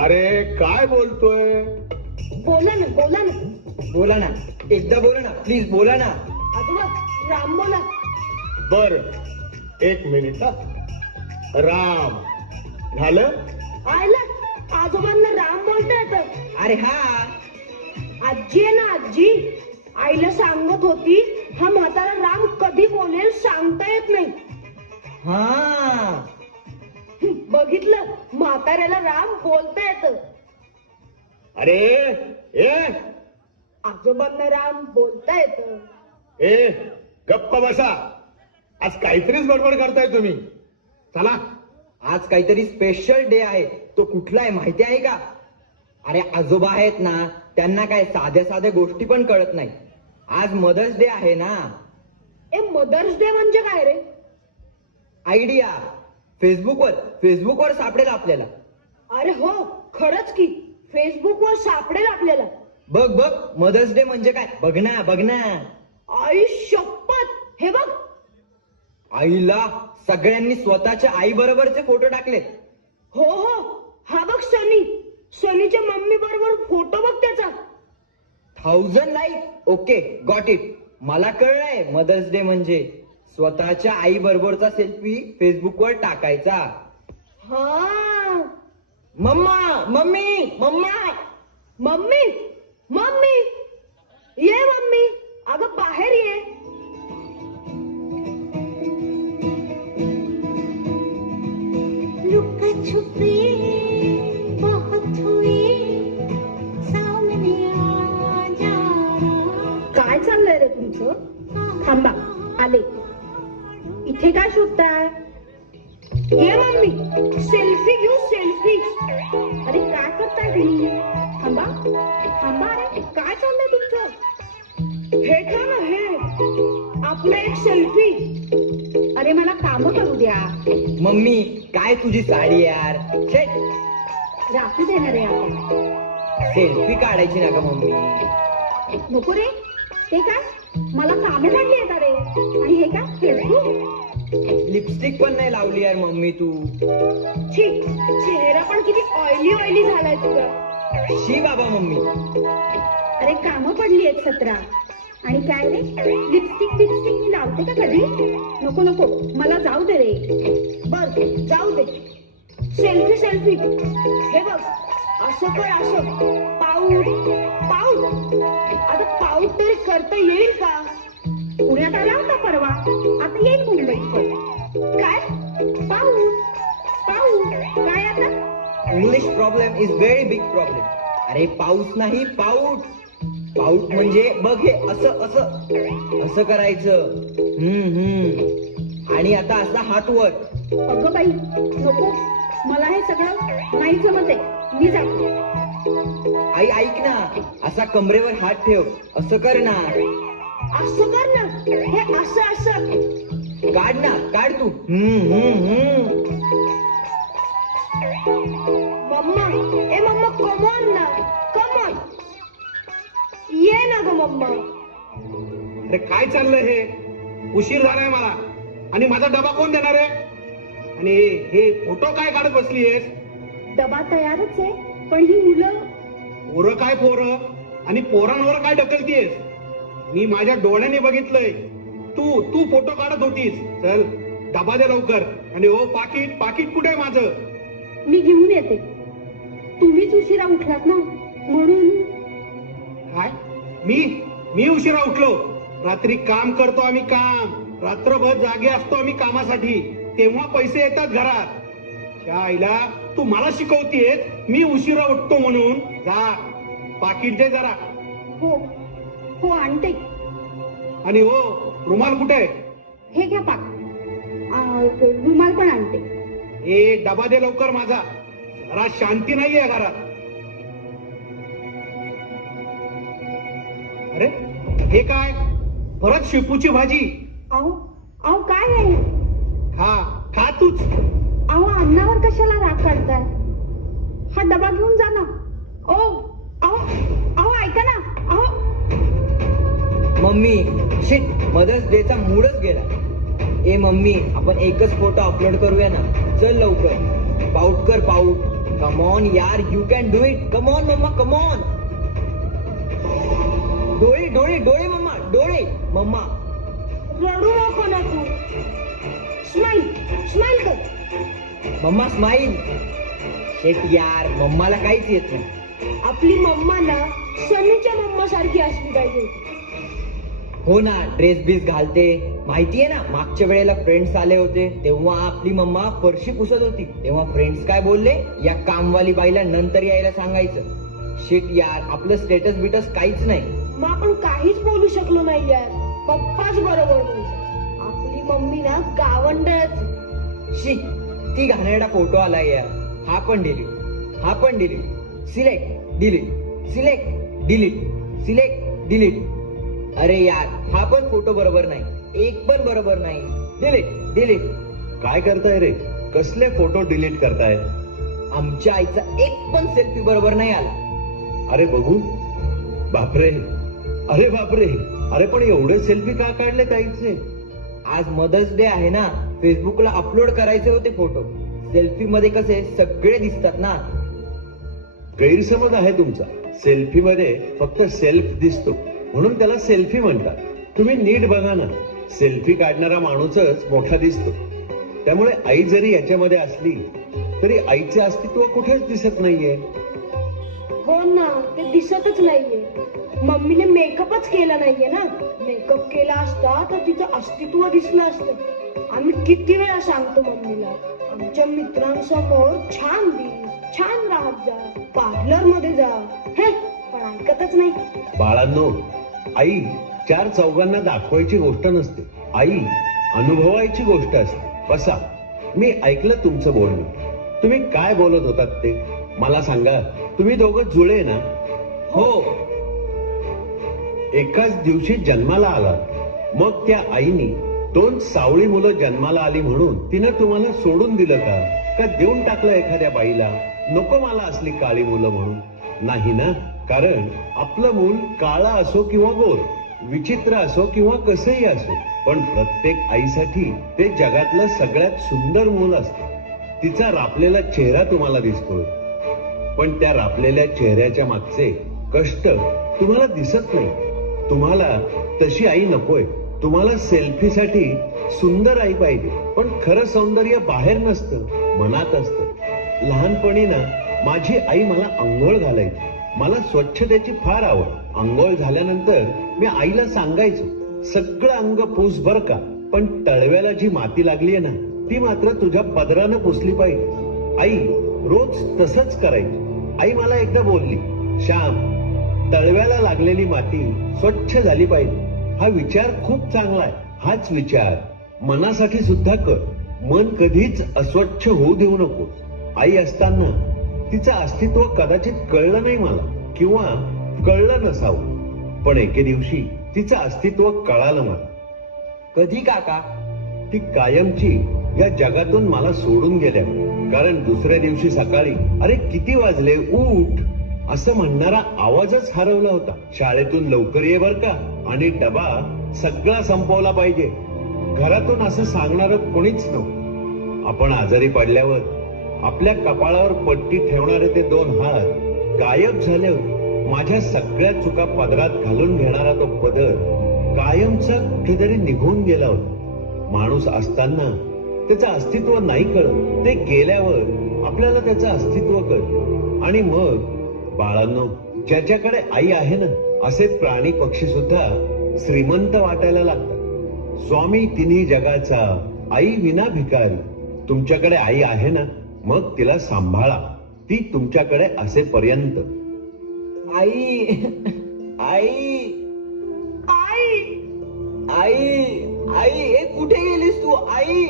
अरे काय बोलतोय? बोला ना बोला ना. बोला ना, एकदा बोला ना प्लीज, बोला ना. आजोबा राम बोला. बर, एक मिनिट हा. राम झालं? आयला आजोबांना राम बोलता येतं. अरे हा, आजी आहे ना आजी, आईला सांगत होती हा म्हातारा राम कधी बोलेल सांगता येत नाही. हा बघितलं, म्हाताऱ्याला राम बोलता येतं. अरे ए आजोबांना राम बोलता येतं. ए गप्प बसा. आज काहीतरीच गडबड करताय तुम्ही. चला. आज काहीतरी स्पेशल डे आहे. तो कुठला आहे माहिती आहे का? अरे आजोबा आहेत ना, त्यांना काय साध्या साध्या गोष्टी पण कळत नाही. आज मदर्स डे आहे ना. ए मदर्स डे म्हणजे काय रे? आयडिया, फेसबुकवर सापडेल आपल्याला. अरे हो, खरंच की फेसबुकवर सापडेल आपल्याला. बघ बघ, मदर्स डे म्हणजे काय, बघ ना बघ ना. आई शपथ, हे बघ. आईला सगळ्यांनी स्वतःच्या आई बरोबरचे फोटो टाकलेत. हो हो, हा बघ सनी, सनीच्या मम्मी बरोबर फोटो बघ त्याचा. 1000 लाईक. Okay, got it. मला कळलंय, मदर्स डे म्हणजे स्वतःच्या आई बरोबरचा सेल्फी फेसबुकवर टाकायचा. हा, mamma mummy mamma. Mummy mummy ये मम्मी, अगं बाहेर ये. लुका छुपी बहुत हुई, सामने आ जा. काय चाललंय रे तुमचं? थांबा, आले. इथे काय शोधताय? ये मम्मी, सेल्फी घेऊ सेल्फी. अरे काय करताय तुम्ही? थांबा थांबा, अरे काय चाललंय तुमचं? हे खा ना, हे आपलं एक सेल्फी. अरे मला काम करू द्या. मम्मी काय तुझी साडी यार. शेट, राखी देणार आहे आपण. सेल्फी काढायची ना का मम्मी? नको रे, ते काय मला कामे काढली येतात रे. आणि हे काय फेसबुक? लिपस्टिक पण नाही लावली यार मम्मी तू. ठीक, चेहरा पण किती ऑइली ऑइली झालाय तुझा. शी बाबा मम्मी. अरे कामं पडली आहेत 17. आणि काय रे, लिपस्टिक बिपस्टिक मी लावते का कधी? नको नको, मला जाऊ दे रे. बर जाऊ दे. सेल्फी सेल्फी, हे बघ असं कर, असं पाऊट पाऊट. आता पाऊट तरी करता येईल का? पुण्यात आला होता परवा, आता येईल मुंबईत पण. काय पाऊस पाऊस काय आता? English problem is very big problem. अरे पाऊस नाही, पाऊट. पाऊट म्हणजे बघ, हे असं असं असं करायचं. आणि आता असा हात वर. अगं बाई नको, मला हे सगळं नाही जमत आहे, मी जातो. आई ऐक ना, असा कमरेवर हात ठेव, असं कर ना. असं कर ना, हे असं असं. काढ ना, काढ तू. मम्मा, ए मम्मा, कमॉन ना, कमॉन. ये ना ग मम्मा. अरे काय चाललंय हे? उशीर झालाय मला. आणि माझा डबा कोण देणार आहे? आणि हे फोटो काय काढत बसलीयस? डबा तयारच आहे, पण ही मुलं. पोरं काय पोरं? आणि पोरांवर काय ढकलतीयस? मी माझ्या डोळ्याने बघितलंय. तू तू फोटो काढत होतीस. चल डबा दे लवकर. आणि हो, पाकिट पाकिट कुठे आहे माझं? मी घेऊन येते. तुम्हीच उशिरा उठलात ना म्हणून. काय? मी उशिरा उठलो? रात्री काम करतो आम्ही, काम. रात्रभर जागे असतो आम्ही कामासाठी. तेव्हा पैसे येतात घरात. त्या आईला तू मला शिकवतीयस मी उशिरा उठतो म्हणून? जा, पाकिट दे जरा. हो हो आणते. आणि हो, रुमाल कुठे आहे? हे घ्या पाक. रुमाल पण आणते. ए डबा दे लवकर माझा. जरा शांती नाहीये घरात. अरे हे काय? परत शेपूची भाजी. अहो अहो काय आहे? खा खा तूच. अहो अन्नावर कशाला राग काढताय? हा डबा घेऊन जा ना. ओ अहो अहो ऐका ना. अहो मम्मी, शिट, मदर्स डेचा मूडच गेला. ए मम्मी, आपण एकच फोटो अपलोड करूया ना. चल लवकर. पाऊट कर, पाऊट. कम ऑन यार, you can do it. Come on मम्मा, कम ऑन. डोळे डोळे डोळे मम्मा, डोळे मम्मा. रडू नको ना तू. स्माइल स्माइल कर. मम्मा स्माईल. शेट यार, मम्माला काहीच येत नाही. आपली मम्मा ना सनीच्या मम्मा सारखी असली पाहिजे. हो ना, ड्रेस बीस घालते. माहितीये ना, मागच्या वेळेला फ्रेंड्स आले होते तेव्हा आपली मम्मा फरशी पुसत होती. तेव्हा फ्रेंड्स काय बोलले, या कामवाली बाईला नंतर यायला सांगायचं. शिट यार, आपलं स्टेटस बिटस काहीच नाही. मग आपण काहीच बोलू शकलो नाही यार. पप्पाच बरोबर बोलतात. आपली मम्मी ना गावंडळच. शी, ती घाणेरडा फोटो आलाय यार. हा पण डिलीट, हा पण delete. Select delete, select delete, select delete. अरे यार, हा पण फोटो बरोबर नाही, एक पण बरोबर नाही. Delete delete. काय करताय रे? कसले फोटो डिलीट करताय? आमच्या आईचा एक पण सेल्फी बरोबर नाही आला. अरे बघू. बापरे, अरे बापरे. अरे पण एवढे सेल्फी का काढले ताईचे? आज मदर्स डे आहे ना, फेसबुकला अपलोड करायचे होते फोटो. सेल्फी मध्ये कसे सगळे दिसतात ना. गैरसमज आहे तुमचा. सेल्फी मध्ये फक्त सेल्फ दिसतो म्हणून त्याला सेल्फी म्हणतात. तुम्ही नीट बघा ना, सेल्फी काढणारा माणूसच मोठा दिसतो. त्यामुळे आई जरी याच्यामध्ये असली तरी आईचे अस्तित्व कुठेच दिसत नाहीये. हो ना, ते दिसतच नाहीये. मम्मीने मेकअपच केला नाहीये ना. मेकअप केला असता तर तिचं अस्तित्व दिसलं असतं. आम्ही किती वेळा सांगतो मम्मीला, आमच्या मित्रांसमोर छान दिस, छान राहत जा, पार्लर मध्ये जा. हे पण ऐकतच नाही. बाळांनो, आई चार चौघांना दाखवायची गोष्ट नसते. आई अनुभवायची गोष्ट असते. बसा, मी ऐकलं तुमचं बोलणं. तुम्ही काय बोलत होतात ते मला सांगा. तुम्ही दोघं जुळे ना? हो. एकाच दिवशी जन्माला आला. मग त्या आईनी 2 सावळी मुलं जन्माला आली म्हणून तिनं तुम्हाला सोडून दिलं का? का देऊन टाकलं एखाद्या बाईला, नको मला असली काळी मुलं म्हणून? नाही ना. कारण आपलं मूल काळा असो किंवा गोर, विचित्र असो किंवा कसंही असो, पण प्रत्येक आईसाठी ते जगातलं सगळ्यात सुंदर मूल असतं. तिचा रापलेला चेहरा तुम्हाला दिसतोय, पण त्या रापलेल्या चेहऱ्याच्या मागचे कष्ट तुम्हाला दिसत नाही. तुम्हाला तशी आई नकोय. तुम्हाला सेल्फीसाठी सुंदर आई पाहिजे. पण खरं सौंदर्य बाहेर नसतं, मनात असतं. लहानपणी ना, माझी आई मला अंघोळ घालायची. मला स्वच्छतेची फार आवड. अंघोळ झाल्यानंतर मी आईला सांगायचो, सगळं अंग पुस बर का, पण तळव्याला जी माती लागलीये ना, ती मात्र तुझ्या पदरानं पुसली पाहिजे. आई रोज तसंच करायची. आई मला एकदा बोलली, श्याम, तळव्याला लागलेली माती स्वच्छ झाली पाहिजे. हा विचार खूप चांगला आहे. हाच विचार मनासाठी सुद्धा कर. मन कधीच अस्वच्छ होऊ देऊ नको. आई असताना तिचं अस्तित्व कदाचित कळलं नाही मला, किंवा कळलं नसावं, पण एके दिवशी तिचं अस्तित्व कळालं मला. कधी काका? ती कायमची या जगातून मला सोडून गेल्या. कारण दुसऱ्या दिवशी सकाळी, अरे किती वाजले, उठ, असं म्हणणारा आवाजच हरवला होता. शाळेतून लवकर ये बर का, आणि डबा सगळा संपवला पाहिजे. घरातून असं सांगणारं कोणीच नव्हतं. आपण आजारी पडल्यावर आपल्या कपाळावर पट्टी ठेवणारे ते 2 हात गायब झाले होते. माझ्या सगळ्या चुका पदरात घालून घेणारा तो पदर कायमचा कुठेतरी निघून गेला होता. माणूस असताना त्याचं अस्तित्व नाही कळत, ते गेल्यावर आपल्याला त्याचं अस्तित्व कळतं. आणि मग बाळांनो, ज्याच्याकडे आई आहे ना, असे प्राणी पक्षी सुद्धा श्रीमंत वाटायला लागतात. स्वामी तिन्ही जगाचा, आई विना भिकारी. तुमच्याकडे आई आहे ना, मग तिला सांभाळा. ती तुमच्याकडे असेपर्यंत. आई आई आई आई आई, ए कुठे गेलीस तू? आई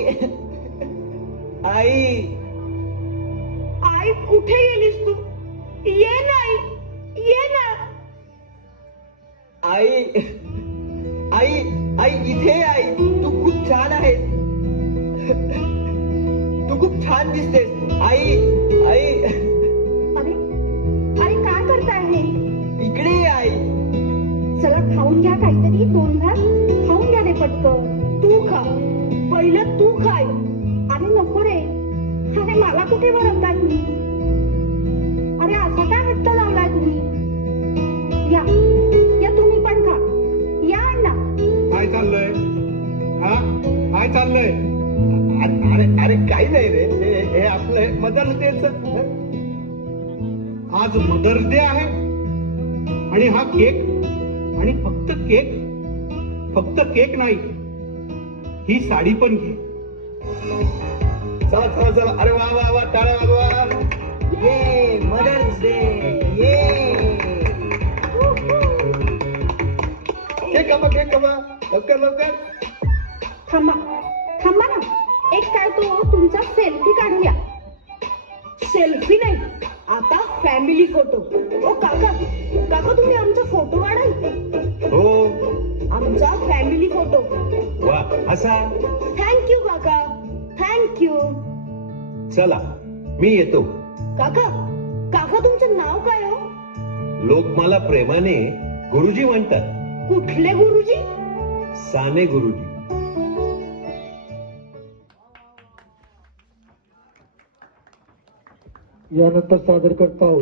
आई आई कुठे गेलीस तू? ये नाही, ये ना. आई आई आई, इथे आई. तू खूप छान आहेस. तू खूप छान दिसतेस. आई आई, अरे अरे काय करताय हे? इकडे ये आई. चला खाऊन घ्या काहीतरी. 2 घास खाऊन घ्या रे पटकन. तू खा, पहिलं तू खाय. अरे नको रे. अरे मला कुठे बनवतात मी? चाललंय? अरे अरे काही नाही रे, हे आपलं मदर्स डेच. आज मदर्स डे आहे आणि हा केक, आणि फक्त केक नाही, ही साडी पण घे. चला चला चला, अरे वा वा वा, टाळ्या वाजवा. ये मदर्स डे, ये. केक कापा लवकर लवकर. थांबा ना, एक काय तो तुमचा सेल्फी काढूया. सेल्फी नाही, आता फॅमिली फोटो. ओ काका तुम्ही आमचा फोटो काढाल? हो. आमचा फॅमिली फोटो. वा, असा. थँक्यू काका, थँक्यू. चला मी येतो. काका तुमचं नाव काय हो? लोक मला प्रेमाने गुरुजी म्हणतात. कुठले गुरुजी? साने गुरुजी. यानंतर सादर करता आहोत